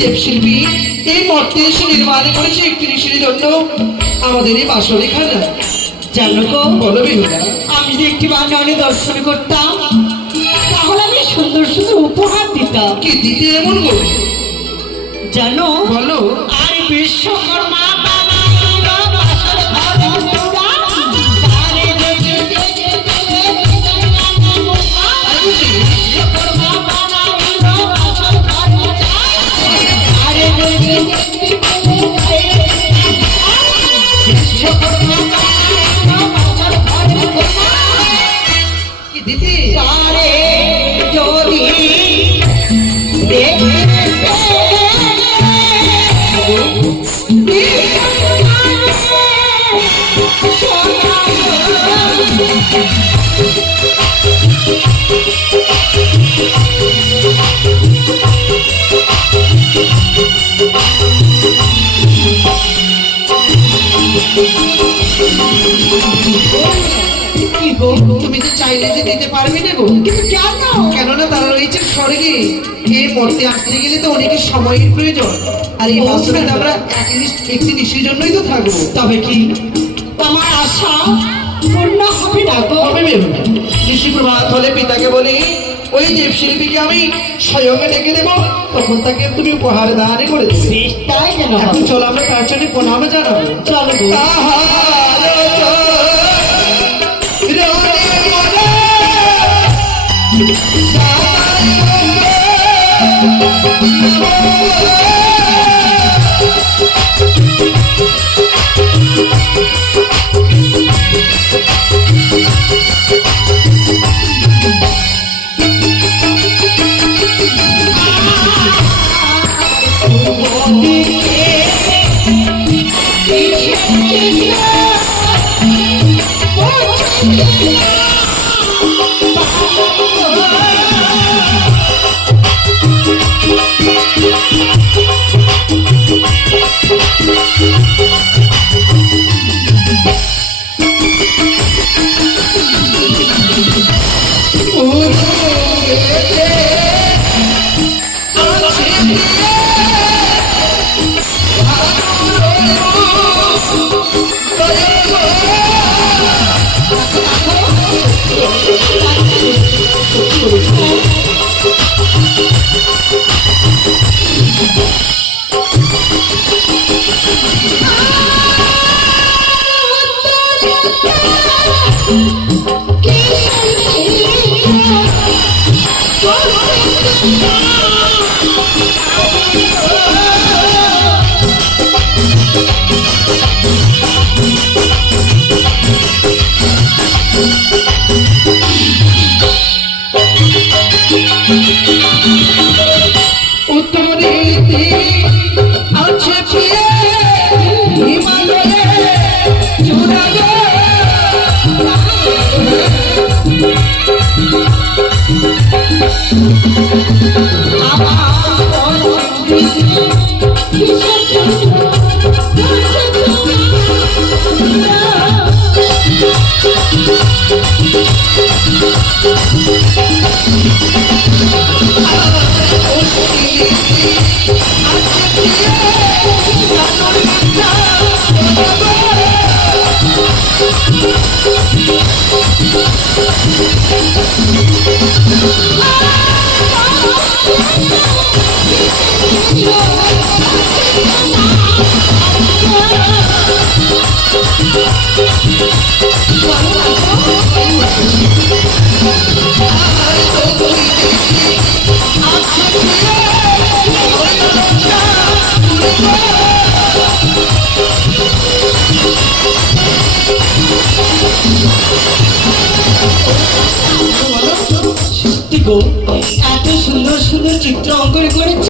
দেবশিল্পী এই মর্তে এসে নির্মাণ করেছে একটি ঋষির জন্য আমাদের এই বাসরে খানা। জানো গো, বলো বিহুলা, আমি যদি একটি বাগানে দর্শন করতাম তাহলে আমি সুন্দর সুন্দর উপহার দিতাম। কি দিতে এমন গো? জানো, বলো। আর বিশ্বকর্মা বানাইল বাসর ঘর পুরা, তারে দেখে দেখে দেখে বিশ্বকর্মা বানাইল বাসর ঘর পুরা, তারে দেখে দেখে বিশ্বকর্মা বানাইল বাসর ঘর পুরা, কি দিতে? তারে যদি দেখে কি গো, তুমি যে চাইলে যে দিতে পারবে না গো। কিন্তু কেন? কেননা তারা রয়েছে স্বর্গে। এই মর্তে আসতে গেলে তো অনেকের সময়ের প্রয়োজন, আর এই বাসরে আমরা একটি ঋষির জন্যই তো থাকবো। তবে কি আমার আশা পূর্ণ হবে না গো? হবে বেরোবে। ঋষি প্রভাত হলে পিতাকে বলি ওই দেবশিল্পীকে আমি স্বয়ং ডেকে দেবো, তখন তাকে তুমি উপহার দান করে দেবে। বেশ, তাই যেন এখন হয়। চলো আমরা তার জন্য প্রণাম জানাবো। চলো গো। সত্যি গো, এত সুন্দর সুন্দর চিত্র অঙ্কন করেছে।